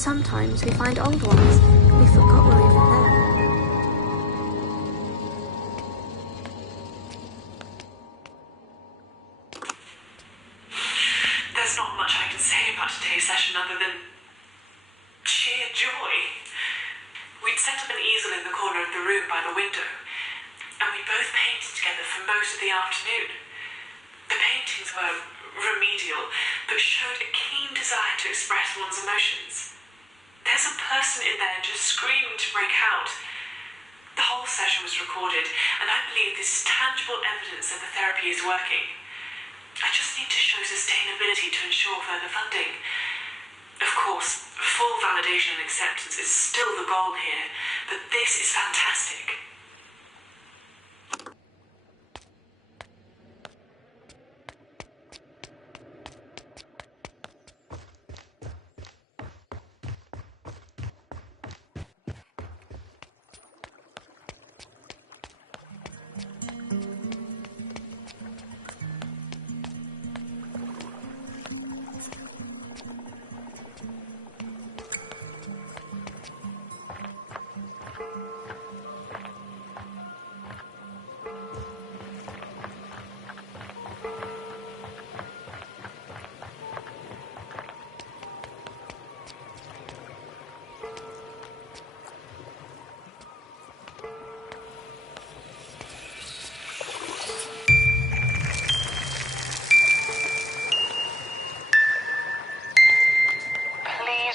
Sometimes we find old ones. We forgot we're even there. There's not much I can say about today's session other than sheer joy. We'd set up an easel in the corner of the room by the window, and we both painted together for most of the afternoon. The paintings were remedial, but showed a keen desire to express one's emotions. There's a person in there just screaming to break out. The whole session was recorded, and I believe this is tangible evidence that the therapy is working. I just need to show sustainability to ensure further funding. Of course, full validation and acceptance is still the goal here, but this is fantastic.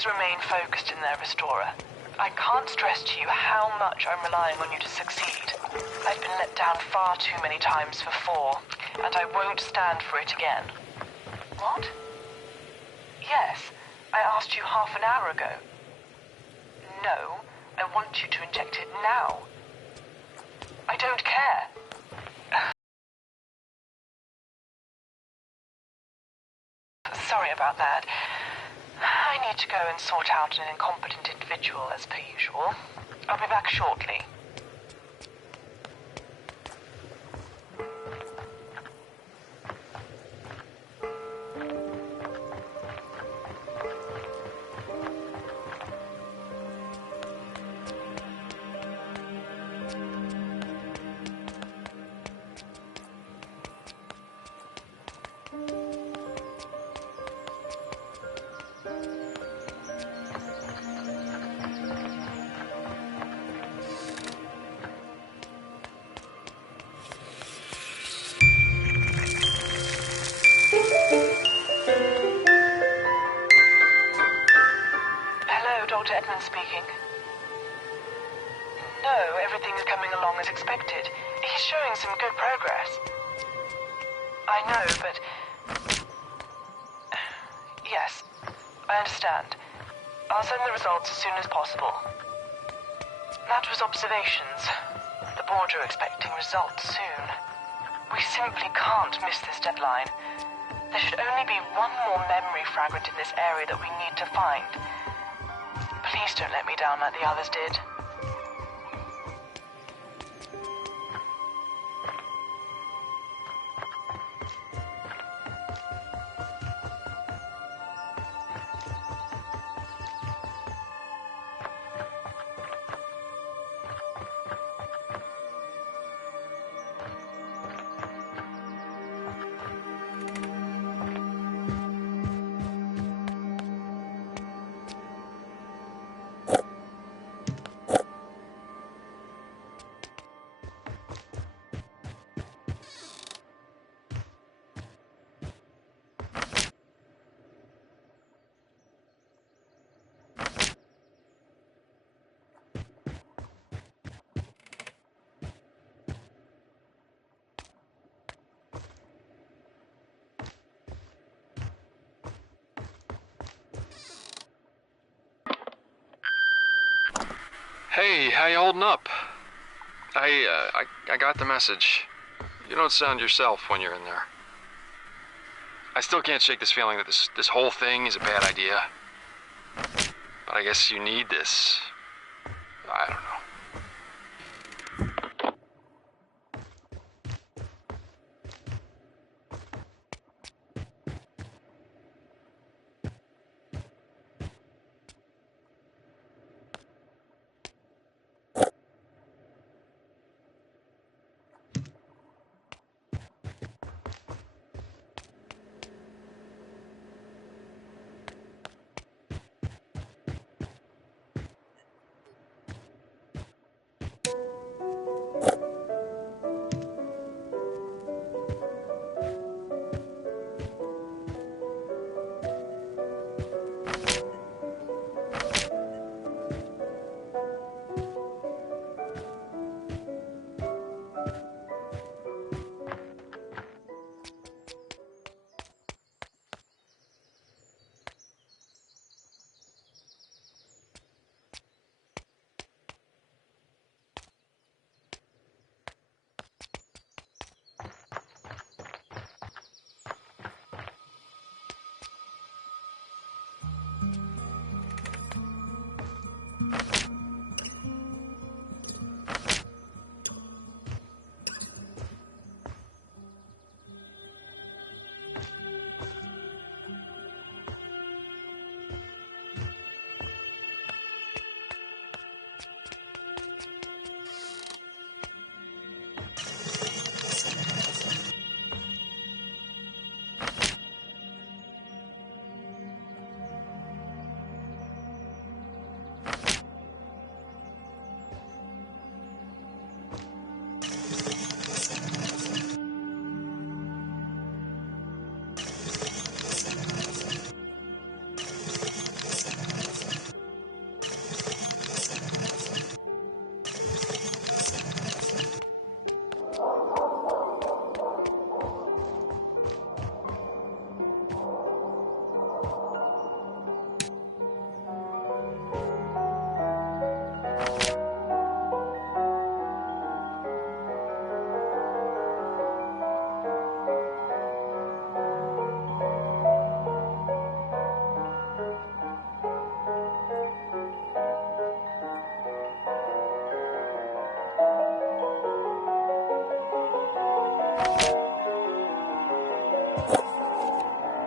Remain focused in their restorer. I can't stress to you how much I'm relying on you to succeed. I've been let down far too many times before, and I won't stand for it again. What? Yes, I asked you half an hour ago. No, I want you to inject it now. I don't care. Sorry about that. I need to go and sort out an incompetent individual as per usual. I'll be back shortly. Dr. Edmund speaking. No, everything is coming along as expected. He's showing some good progress. I know, but... Yes, I understand. I'll send the results as soon as possible. That was observations. The board are expecting results soon. We simply can't miss this deadline. There should only be one more memory fragment in this area that we need to find. Please don't let me down like the others did. Hey, how you holding up? I got the message. You don't sound yourself when you're in there. I still can't shake this feeling that this whole thing is a bad idea. But I guess you need this. I don't know.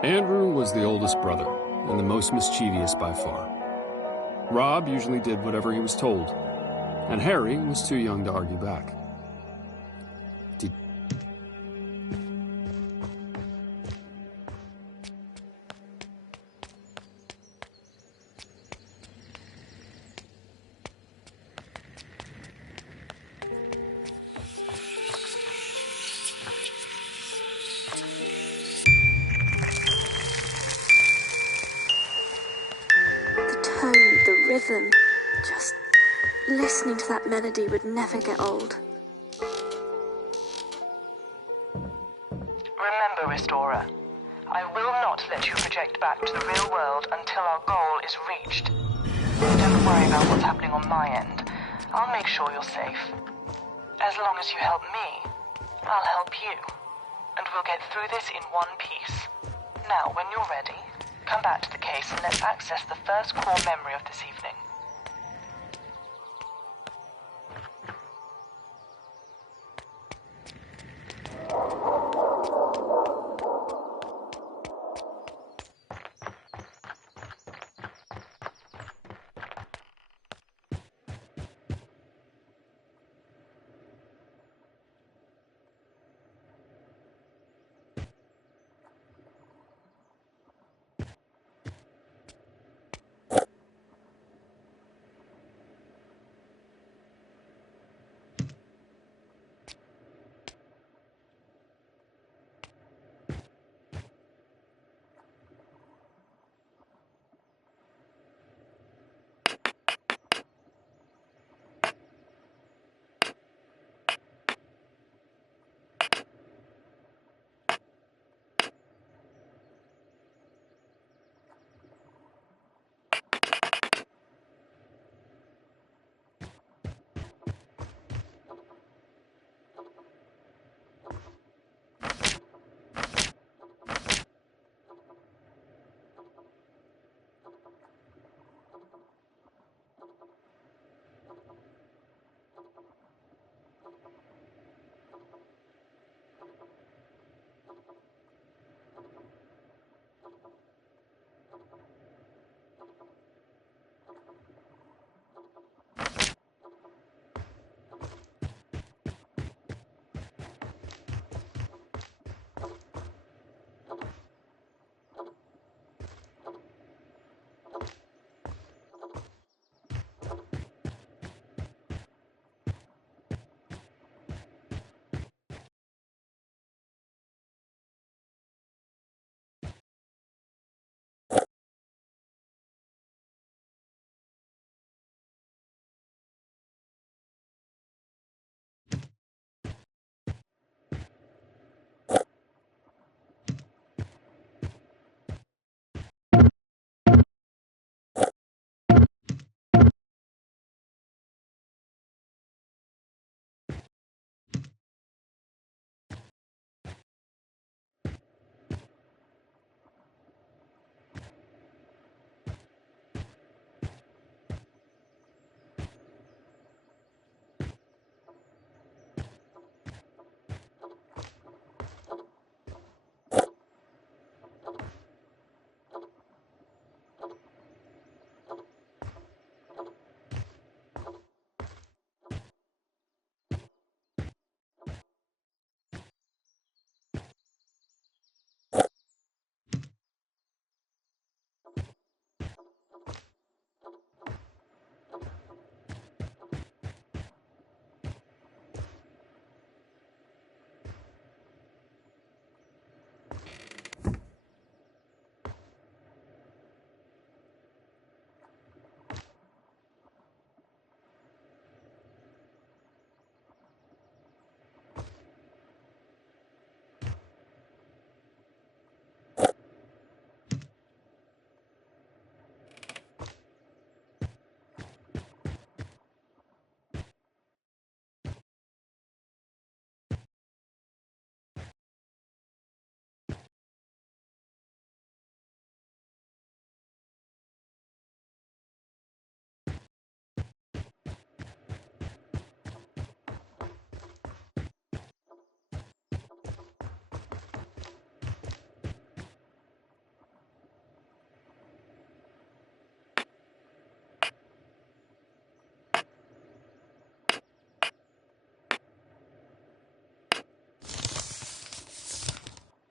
Andrew was the oldest brother, and the most mischievous by far. Rob usually did whatever he was told, and Harry was too young to argue back. The rhythm. Just listening to that melody would never get old. Remember, Restorer, I will not let you project back to the real world until our goal is reached. Don't worry about what's happening on my end. I'll make sure you're safe. As long as you help me, I'll help you. And we'll get through this in one piece. Now, when you're ready, come back to the case and let's access the first core memory of this evening.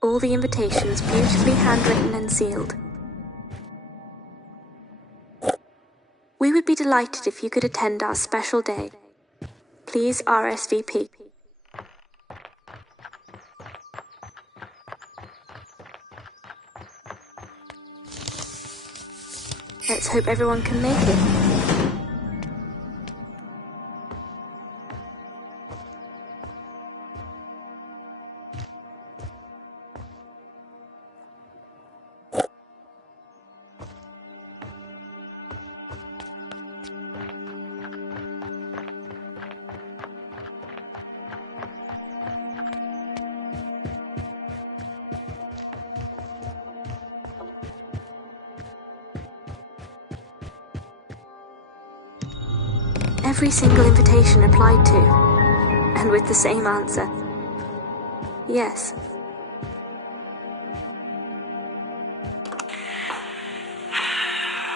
all the invitations beautifully handwritten and sealed. We would be delighted if you could attend our special day. Please RSVP. Let's hope everyone can make it. Every single invitation applied to, and with the same answer. Yes.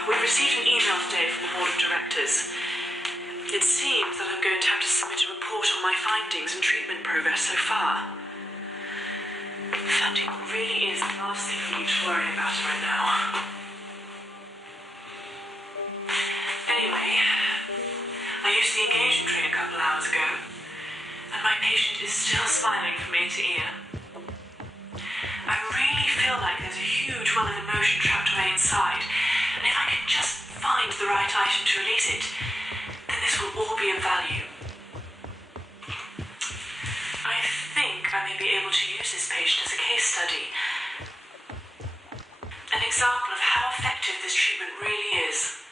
We received an email today from the Board of Directors. It seems that I'm going to have to submit a report on my findings and treatment progress so far. Funding really is the last thing for you to worry about right now. Anyway, I used the engagement train a couple hours ago, and my patient is still smiling from ear to ear. I really feel like there's a huge well of emotion trapped away inside, and if I can just find the right item to release it, then this will all be of value. I think I may be able to use this patient as a case study, an example of how effective this treatment really is.